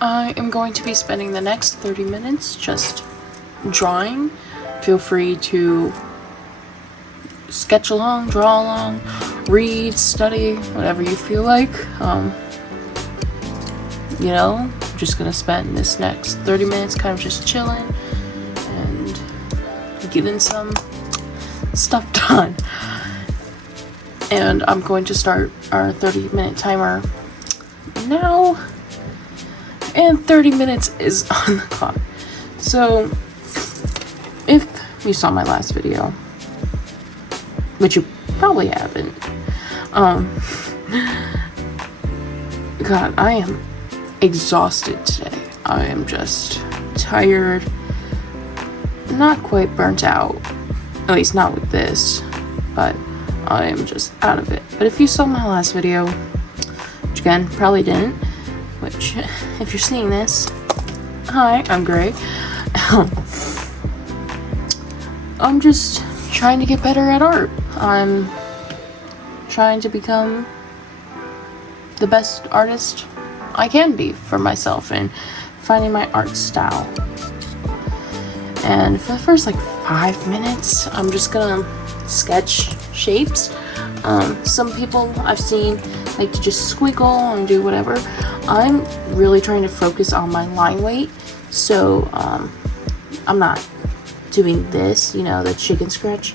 I am going to be spending the next 30 minutes just drawing. Feel free to sketch along, draw along, read, study, whatever you feel like. You know, just gonna spend this next 30 minutes kind of just chilling and getting some stuff done. And I'm going to start our 30-minute timer now, and 30 minutes is on the clock. So if you saw my last video, which you probably haven't, God, I am exhausted today. I am just tired, not quite burnt out, at least not with this, but I am just out of it. But if you saw my last video, which again, probably didn't, which if you're seeing this, hi, I'm Gray. I'm just trying to get better at art. I'm trying to become the best artist I can be for myself and finding my art style. And for the first like 5 minutes, I'm just gonna sketch shapes. Some people I've seen like to just squiggle and do whatever. I'm really trying to focus on my line weight, so I'm not doing this, you know, the chicken scratch.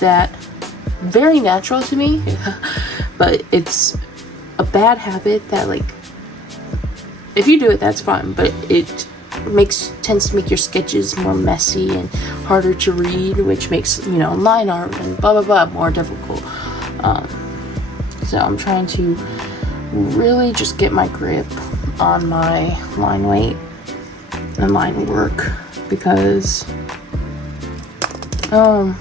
That very natural to me, but it's a bad habit that, like, if you do it, that's fine, but it tends to make your sketches more messy and harder to read, which makes, you know, line art and blah blah blah more difficult. So I'm trying to really just get my grip on my line weight and line work, because I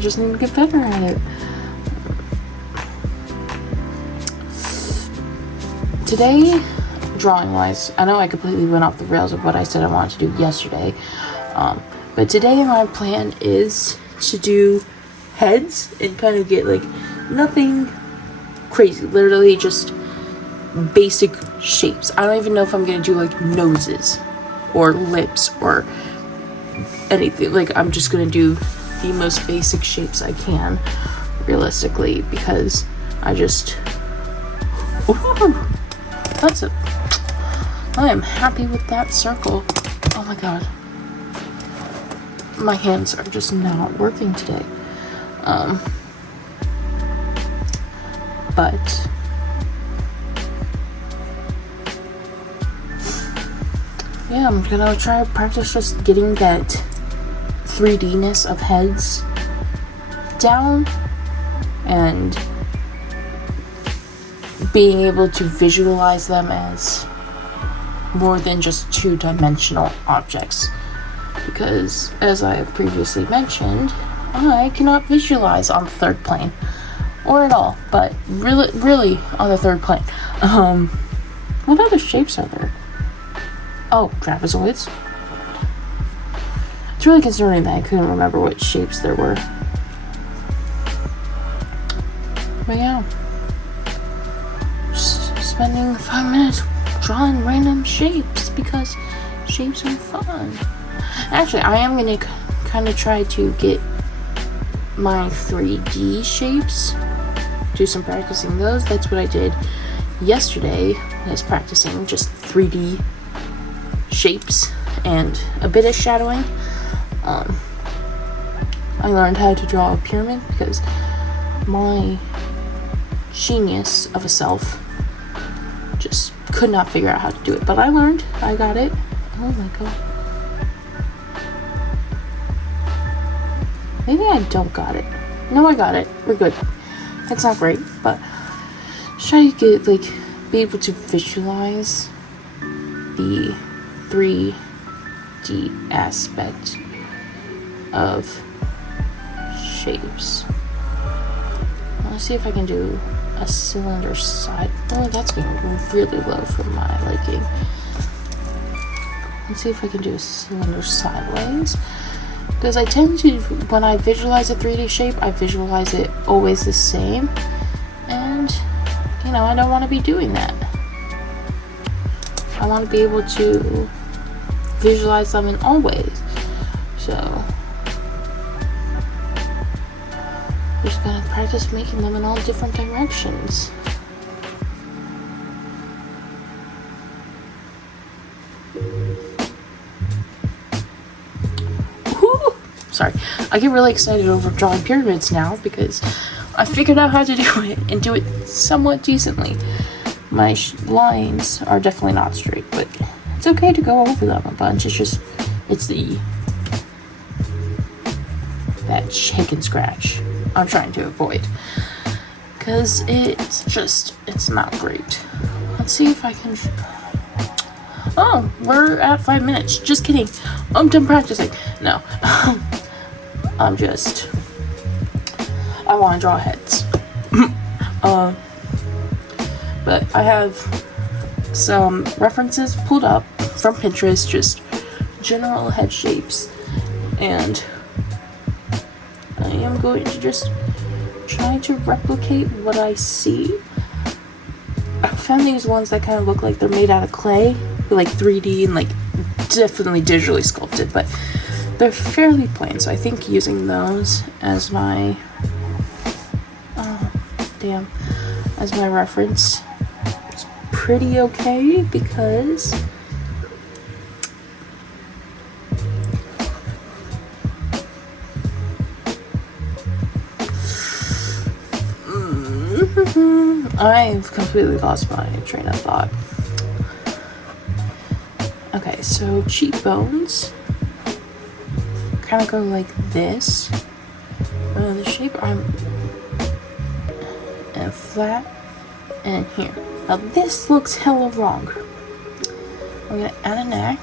just need to get better at it. Today, drawing wise, I know I completely went off the rails of what I said I wanted to do yesterday, but today my plan is to do heads and kind of get like nothing crazy, literally just basic shapes. I don't even know if I'm gonna do like noses or lips or anything. Like, I'm just gonna do the most basic shapes I can realistically, because I just that's it. I am happy with that circle. Oh my god, my hands are just not working today. But yeah, I'm gonna try to practice just getting that 3D-ness of heads down and being able to visualize them as more than just two-dimensional objects, because as I have previously mentioned, I cannot visualize on the third plane or at all, but really on the third plane. What other shapes are there? Oh, trapezoids. It's really concerning that I couldn't remember what shapes there were. But yeah, just spending 5 minutes drawing random shapes because shapes are fun. Actually, I am gonna kind of try to get my 3D shapes, do some practicing those. That's what I did yesterday, was practicing just 3D shapes and a bit of shadowing. I learned how to draw a pyramid because my genius of a self just could not figure out how to do it, but I learned. I got it. Oh my god. Maybe I don't got it. No, I got it. We're good. It's not great, but try to get, like, be able to visualize the 3D aspect of shapes. Let's see if I can do a cylinder side. Oh, that's getting really low for my liking. Let's see if I can do a cylinder sideways, because I tend to, when I visualize a 3D shape, I visualize it always the same, and you know, I don't want to be doing that. I want to be able to visualize them in all ways. So just gonna practice making them in all different directions. Woo! Sorry, I get really excited over drawing pyramids now because I figured out how to do it and do it somewhat decently. My lines are definitely not straight, but it's okay to go over them a bunch. It's that shake and scratch I'm trying to avoid, because it's not great. Let's see if I can. Oh, we're at 5 minutes. Just kidding. I'm done practicing. No, I want to draw heads. But I have some references pulled up from Pinterest, just general head shapes, and I am going to just try to replicate what I see. I found these ones that kind of look like they're made out of clay, like 3D and like definitely digitally sculpted, but they're fairly plain, so I think using those as my as my reference is pretty okay, because I've completely lost my train of thought. Okay, so cheekbones kind of go like this. The shape and flat and here. Now this looks hella wrong. I'm gonna add a neck.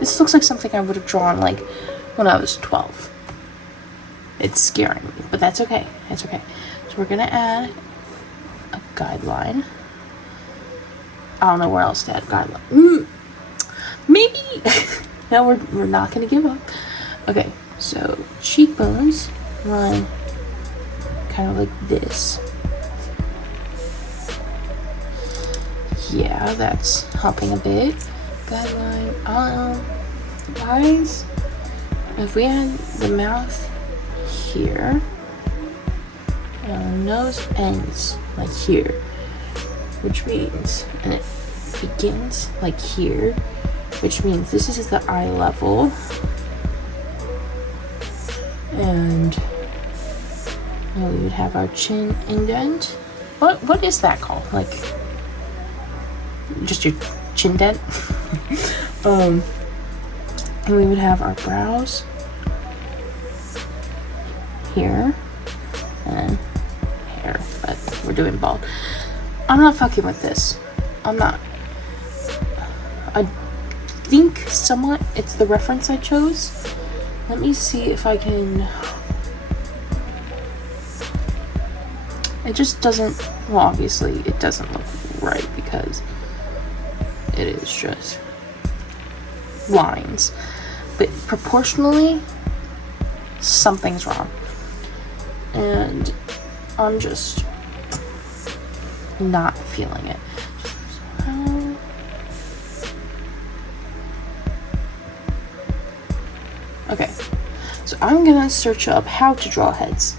This looks like something I would have drawn like when I was 12. It's scaring me, but that's okay. It's okay. So we're gonna add a guideline. I don't know where else to add a guideline. Maybe. No, we're not gonna give up. Okay, so cheekbones run kind of like this. Yeah, that's helping a bit. Guideline. Eyes. If we add the mouth here, nose ends like here, which means, and it begins like here, which means this is the eye level, and we would have our chin indent. What is that called? Like just your chin dent? And we would have our brows here and hair, but we're doing bald. I'm not fucking with this. I'm not. I think somewhat it's the reference I chose. Let me see if I can. It just doesn't, well, obviously it doesn't look right because it is just lines, but proportionally something's wrong, and I'm just not feeling it. Okay, so I'm gonna search up how to draw heads,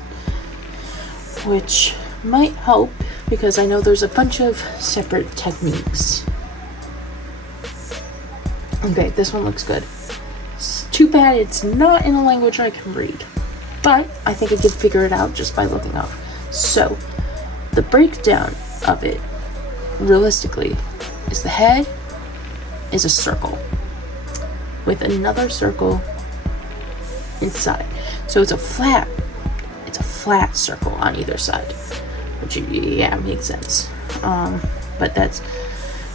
which might help because I know there's a bunch of separate techniques. Okay, this one looks good. It's too bad it's not in a language I can read, but I think I can figure it out just by looking up. So the breakdown of it realistically is the head is a circle with another circle inside, so it's a flat circle on either side, which, yeah, makes sense. But that's,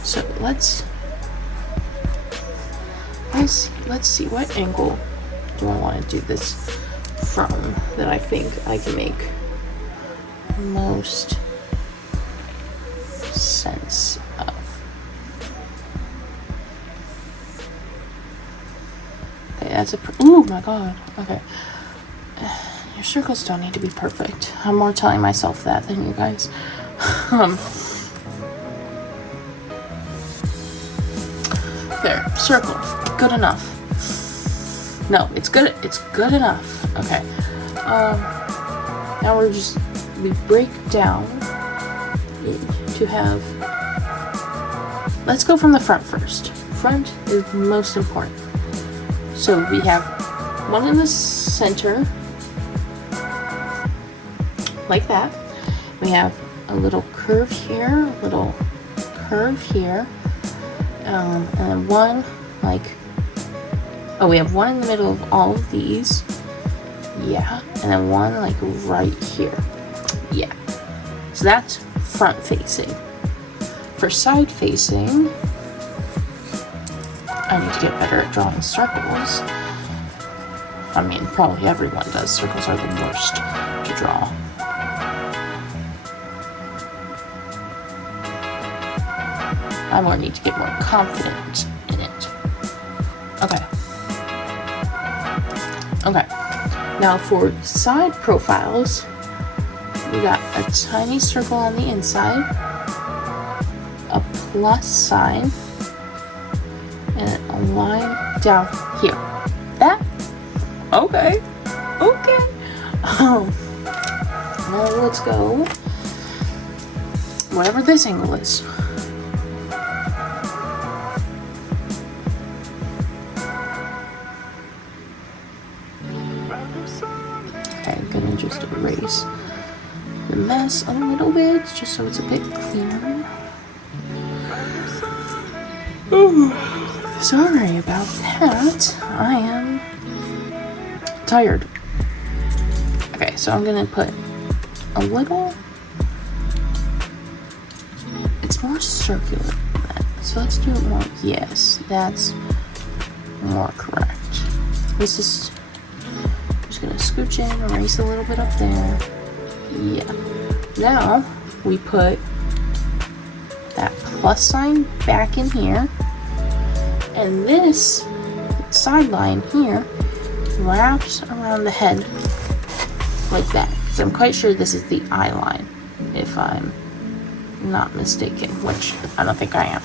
so let's see what angle do I want to do this from that I think I can make most sense of. Okay, that's oh my god. Okay, your circles don't need to be perfect. I'm more telling myself that than you guys. There, circle, good enough. No, it's good enough. Okay. Now we break down to have, let's go from the front first. Front is most important. So we have one in the center, like that. We have a little curve here, a little curve here, and then one like, oh, we have one in the middle of all of these, yeah, and then one like right here, yeah. So that's front facing. For side facing, I need to get better at drawing circles. I mean, probably everyone does. Circles are the worst to draw. I more need to get more confident in it. Okay. Okay. Now for side profiles, we got a tiny circle on the inside, a plus sign, and a line down here. That? Okay. Okay. Now let's go. Whatever this angle is. Okay, I'm gonna just erase the mess a little bit, just so it's a bit cleaner. Ooh, sorry about that. I am tired. Okay, so I'm gonna put a little, it's more circular than that. So let's do it more, yes, that's more correct. This is, just gonna scooch in, erase a little bit up there. Yeah. Now we put that plus sign back in here, and this sideline here wraps around the head like that. So I'm quite sure this is the eye line, if I'm not mistaken, which I don't think I am.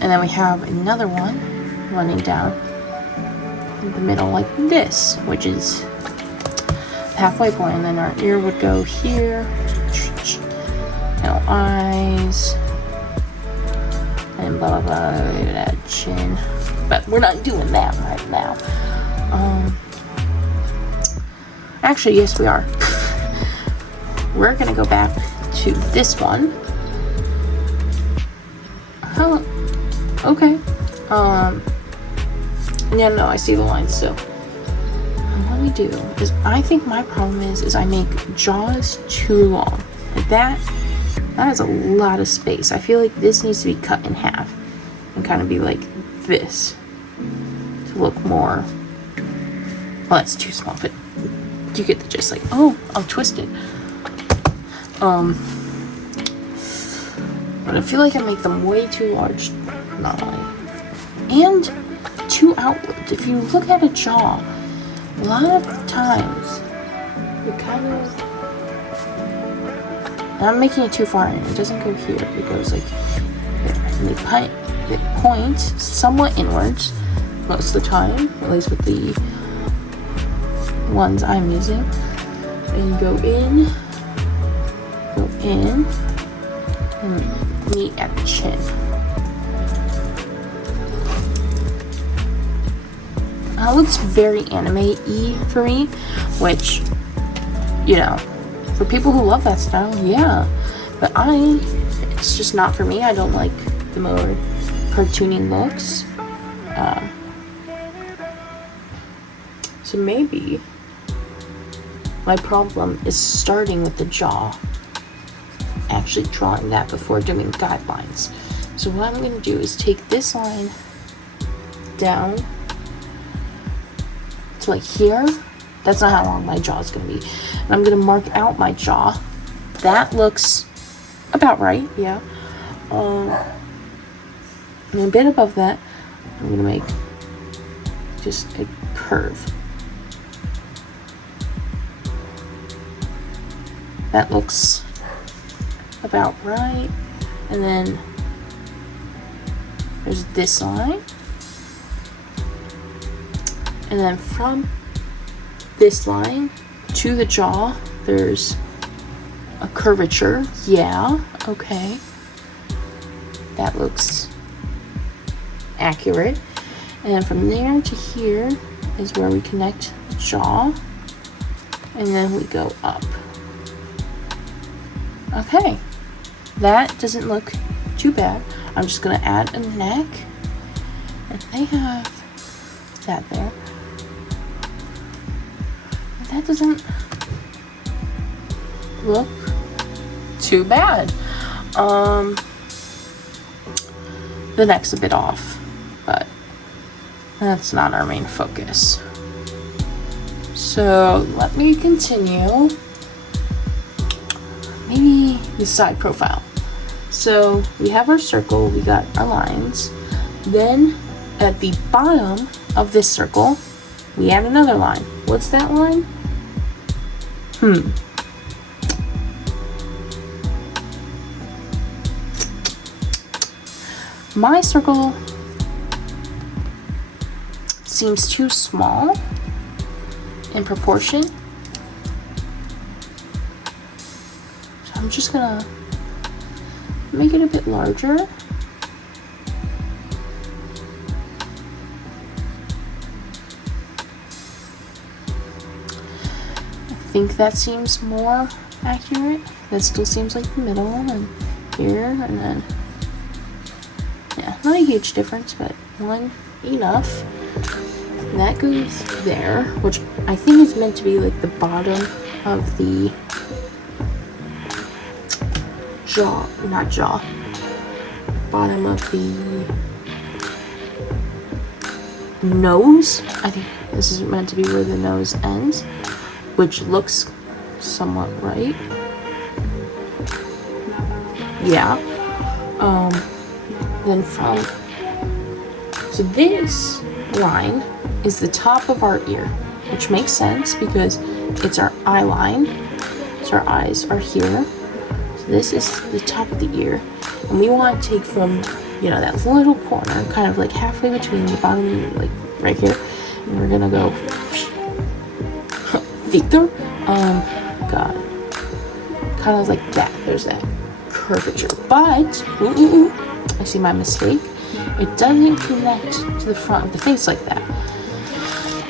And then we have another one running down in the middle like this, which is halfway point, and then our ear would go here. Now eyes, and blah blah blah, chin. But we're not doing that right now. Actually, yes, we are. We're gonna go back to this one. Oh, okay. Yeah, no, I see the lines still. What we do is, I think my problem is I make jaws too long. Like that is a lot of space. I feel like this needs to be cut in half and kind of be like this to look more, well, that's too small, but you get the gist. Like, oh, I'm twisted. But I feel like I make them way too large, not only, and too outward. If you look at a jaw, a lot of times you kind of, and I'm making it too far in. It doesn't go here. It goes like there. And they point somewhat inwards most of the time, at least with the ones I'm using. And go in, and meet at the chin. That looks very anime-y for me, which, you know, for people who love that style, yeah. But it's just not for me. I don't like the more cartoony looks. So maybe my problem is starting with the jaw, actually drawing that before doing guidelines. So what I'm going to do is take this line down to like here. That's not how long my jaw is going to be. And I'm going to mark out my jaw. That looks about right, yeah. And a bit above that, I'm going to make just a curve. That looks about right. And then there's this line. And then from this line to the jaw, there's a curvature. Yeah, okay. That looks accurate. And then from there to here is where we connect the jaw. And then we go up. Okay. That doesn't look too bad. I'm just gonna add a neck. And they have that there. That doesn't look too bad. The neck's a bit off, but that's not our main focus. So let me continue. Maybe the side profile. So we have our circle, we got our lines. Then at the bottom of this circle, we add another line. What's that line? My circle seems too small in proportion. So I'm just gonna make it a bit larger. I think that seems more accurate. That still seems like the middle, and here, and then, yeah, not a huge difference, but one enough. And that goes there, which I think is meant to be like the bottom of the jaw, not jaw, bottom of the nose. I think this is meant to be where the nose ends, which looks somewhat right. Yeah. Then so this line is the top of our ear, which makes sense because it's our eye line. So our eyes are here. So this is the top of the ear. And we want to take from, that little corner, kind of like halfway between the bottom, like right here. And we're gonna go Victor. God. Kind of like that. There's that curvature. But, I see my mistake. It doesn't connect to the front of the face like that.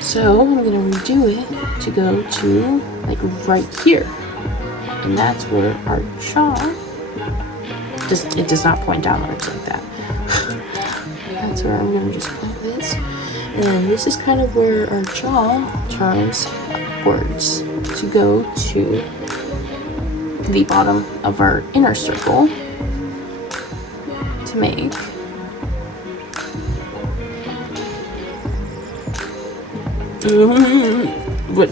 So I'm gonna redo it to go to like right here. And that's where our jaw does not point downwards like that. That's where I'm gonna just put this. And this is kind of where our jaw turns upwards to go to the bottom of our inner circle to make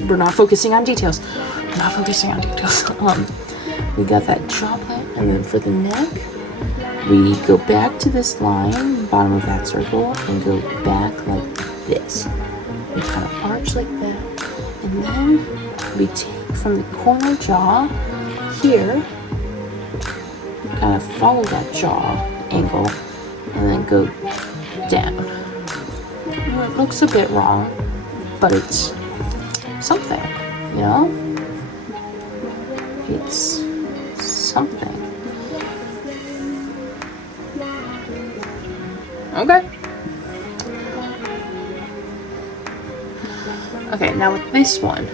we're not focusing on details. We're not focusing on details. We got that droplet, and then for the neck, we go back to this line, bottom of that circle, and go back like this. We kind of arch like that, and then we take from the corner jaw here, we kind of follow that jaw angle, and then go down. It looks a bit wrong, but it's something, It's something. Okay. Okay, now with this one,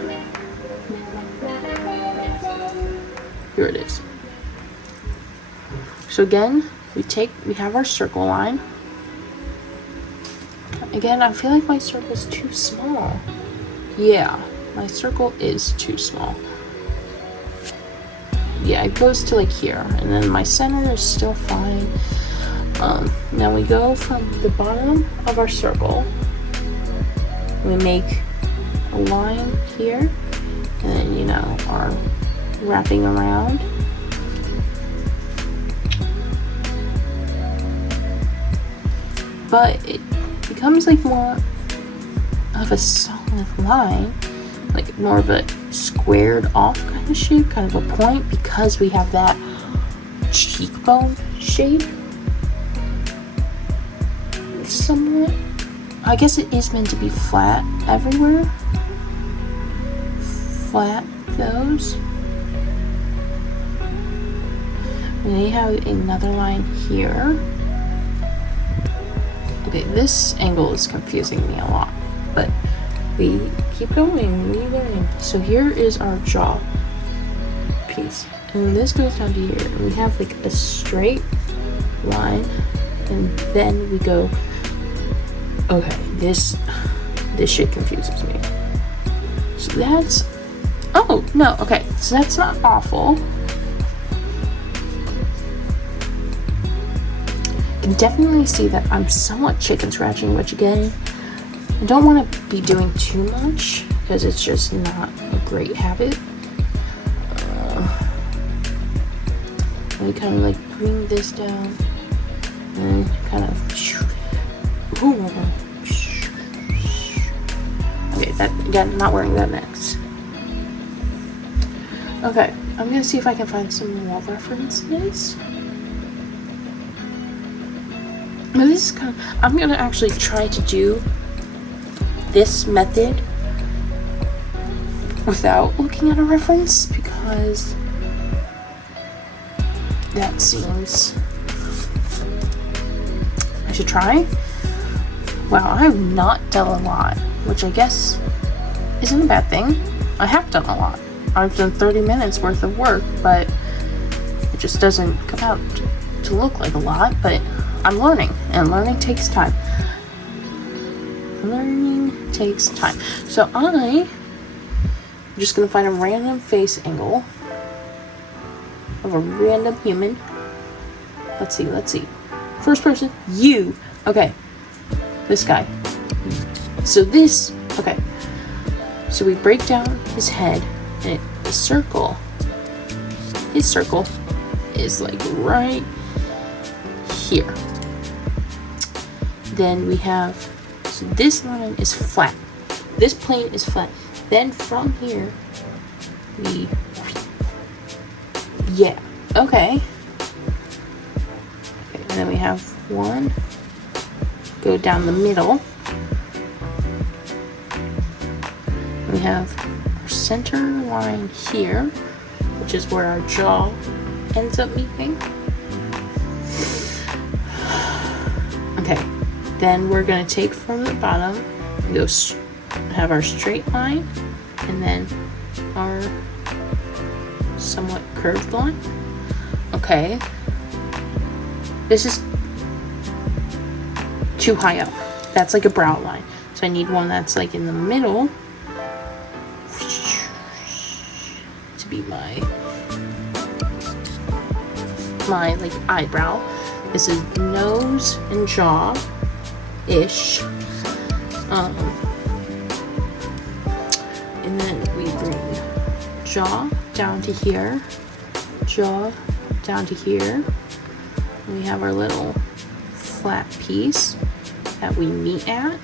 here it is. So again, we have our circle line. Again, I feel like my circle's too small. Yeah, my circle is too small. Yeah, it goes to like here, and then my center is still fine. Now we go from the bottom of our circle. We make a line here, and then our wrapping around. But it becomes like more of a solid line, like more of a squared off kind of shape, kind of a point, because we have that cheekbone shape. somewhat. I guess it is meant to be flat everywhere. Flat goes. We have another line here. Okay, this angle is confusing me a lot, but we keep going, we learning. So here is our jaw piece, and this goes down to here. And we have like a straight line, and then we go. Okay, this shit confuses me. So that's. Oh no, okay, so that's not awful. Can definitely see that I'm somewhat chicken scratching, which again, I don't want to be doing too much because it's just not a great habit. And we kind of like bring this down and kind of. Okay, that again, not wearing that next. Okay, I'm gonna see if I can find some more references. Now this is kind of, I'm gonna actually try to do this method without looking at a reference because that seems, I should try. Wow, I have not done a lot, which I guess isn't a bad thing. I have done a lot. I've done 30 minutes worth of work, but it just doesn't come out to look like a lot, but I'm learning, and learning takes time. Learning takes time. So I'm just gonna find a random face angle of a random human. Let's see. First person, you. Okay, this guy. So this, okay. So we break down his head, and his circle is like right here. Then we have, so this line is flat. This plane is flat. Then from here, yeah, okay. And then we have one, go down the middle. We have our center line here, which is where our jaw ends up meeting. Okay. Then we're going to take from the bottom and go have our straight line and then our somewhat curved line. Okay. This is too high up. That's like a brow line. So I need one that's like in the middle to be my like eyebrow. This is nose and jaw ish, and then we bring jaw down to here, jaw down to here. We have our little flat piece that we meet at.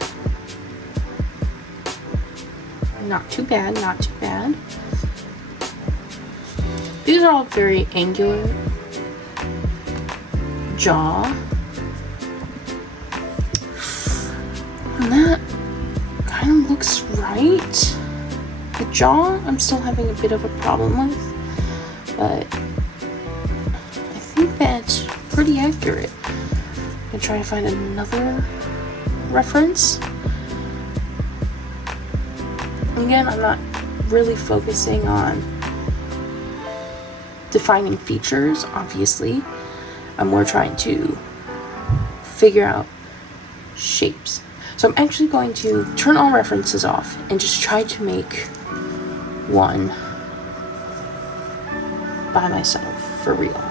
Not too bad, not too bad. These are all very angular. Jaw. And that kind of looks right. The jaw, I'm still having a bit of a problem with, but I think that's pretty accurate. I'm gonna try to find another reference. Again, I'm not really focusing on defining features, obviously. I'm more trying to figure out shapes. So I'm actually going to turn all references off and just try to make one by myself for real.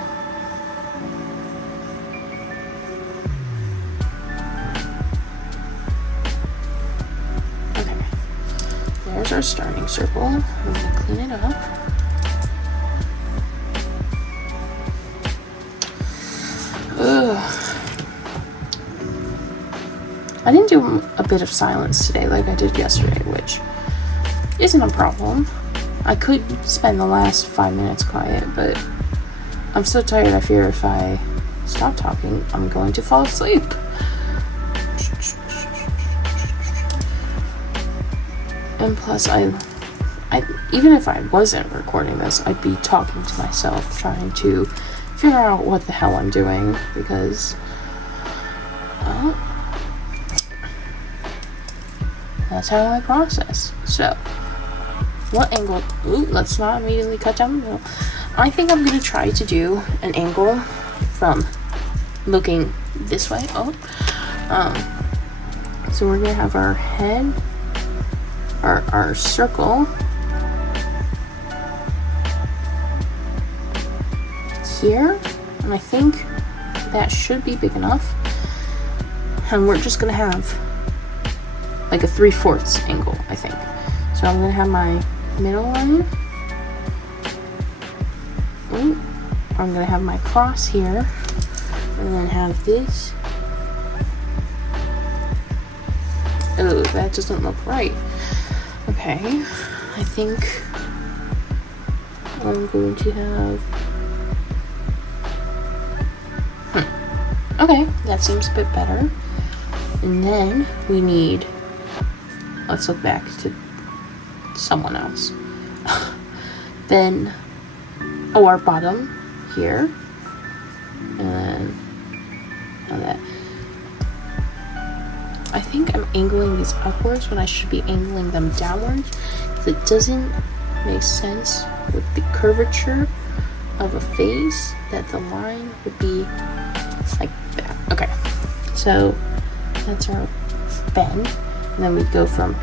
Okay, there's our starting circle. I'm gonna clean it up. I didn't do a bit of silence today like I did yesterday, which isn't a problem. I could spend the last 5 minutes quiet, but I'm so tired I fear if I stop talking, I'm going to fall asleep. And plus, I even if I wasn't recording this, I'd be talking to myself, trying to figure out what the hell I'm doing, because that's how I process. So, what angle? Ooh, let's not immediately cut down the middle. I think I'm gonna try to do an angle from looking this way. So we're gonna have our head, our circle here, and I think that should be big enough. And we're just gonna have like a 3/4 angle, I think. So I'm gonna have my middle line. Ooh, I'm gonna have my cross here, and then have this. Oh, that doesn't look right. Okay, I think I'm going to have. Okay, that seems a bit better. And then we need. Let's look back to someone else. Then, our bottom here, and that. I think I'm angling these upwards when I should be angling them downwards, because it doesn't make sense with the curvature of a face that the line would be like that. Okay, so that's our bend, and then we go from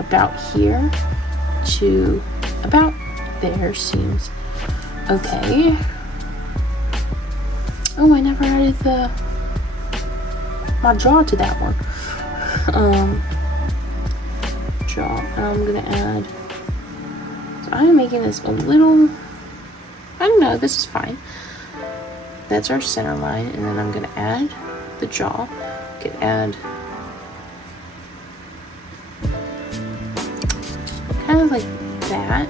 about here to about there. Seems okay. Oh, I never added my jaw to that one. Jaw. I'm gonna add. So I'm making this a little. I don't know. This is fine. That's our center line, and then I'm gonna add the jaw. Could add kind of like that,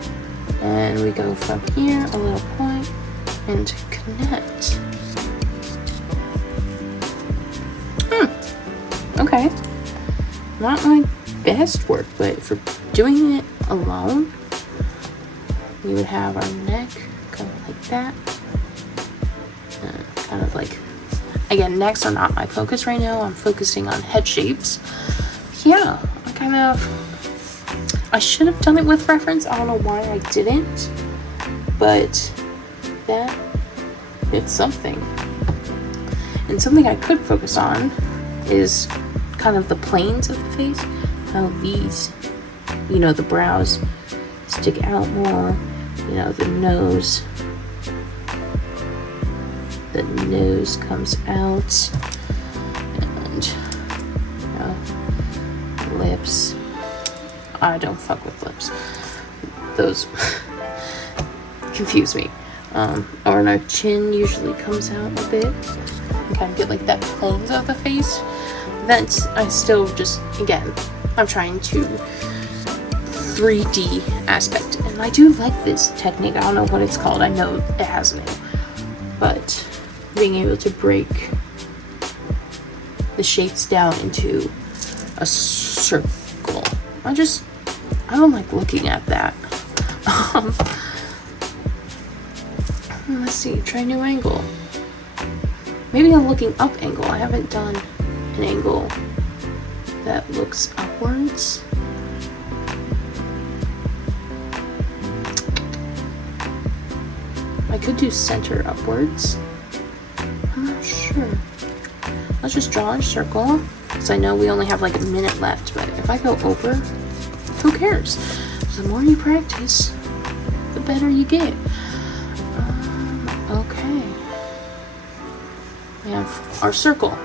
and we go from here a little point and to connect. Okay, not my best work, but for doing it alone, we would have our neck kind of like that, kind of like. Again, necks are not my focus right now. I'm focusing on head shapes. Yeah, I should have done it with reference. I don't know why I didn't, but it's something. And something I could focus on is kind of the planes of the face. How these, the brows stick out more. The nose. The nose comes out, and lips. I don't fuck with lips. Those confuse me. Or our chin usually comes out a bit. And kind of get like that planes of the face. That's I still just I'm trying to 3D aspect, and I do like this technique. I don't know what it's called. I know it has a name, but being able to break the shapes down into a circle. I don't like looking at that. Let's see, try new angle. Maybe a looking up angle. I haven't done an angle that looks upwards. I could do center upwards. I'm not sure. Let's just draw our circle, because I know we only have like a minute left, but if I go over, who cares? The more you practice, the better you get. Okay. We have our circle.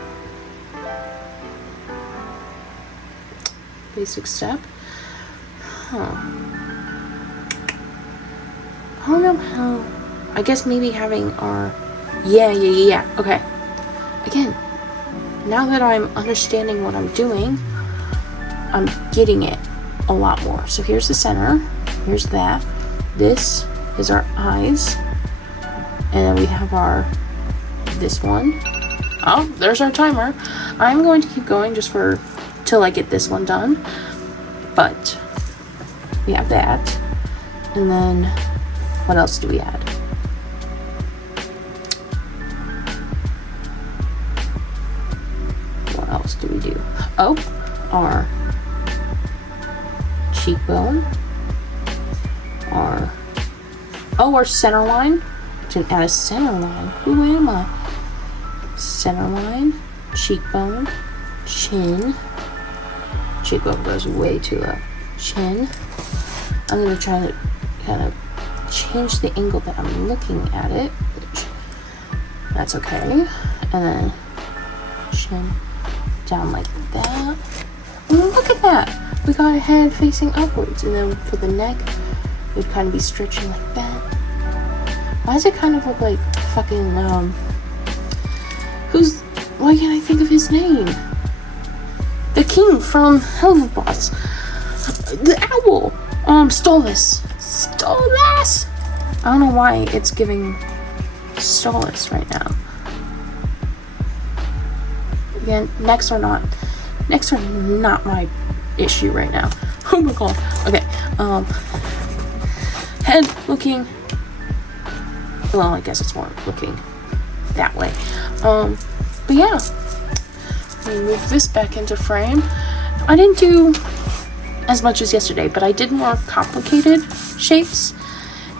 Basic step. I don't know how. I guess maybe having our. Yeah. Okay. Again, now that I'm understanding what I'm doing, I'm getting it a lot more. So here's the center. Here's that. This is our eyes. And then we have this one. Oh, there's our timer. I'm going to keep going just till I get this one done. But we have that. And then what else do we add? What else do we do? Oh, our cheekbone, our center line. Didn't add a center line. Who am I? Center line, cheekbone, chin. Cheekbone goes way too low. Chin. I'm gonna try to kind of change the angle that I'm looking at it, which that's okay. And then chin down like that. Look at that! We got a head facing upwards, and then for the neck, it would kind of be stretching like that. Why does it kind of look like fucking, why can't I think of his name? The king from Helluva Boss. The owl! Stolas. Stolas! I don't know why it's giving Stolas right now. Again, necks are not my issue right now. Oh my god. Okay. Head looking, well, I guess it's more looking that way. But yeah, let me move this back into frame. I didn't do as much as yesterday, but I did more complicated shapes,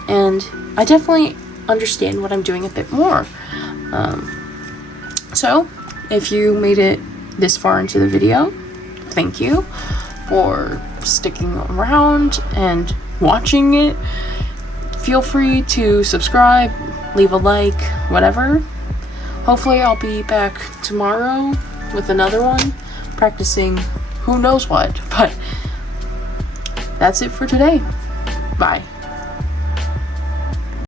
and I definitely understand what I'm doing a bit more. So if you made it this far into the video, thank you for sticking around and watching it. Feel free to subscribe, leave a like, whatever. Hopefully I'll be back tomorrow with another one, practicing who knows what, but that's it for today. Bye.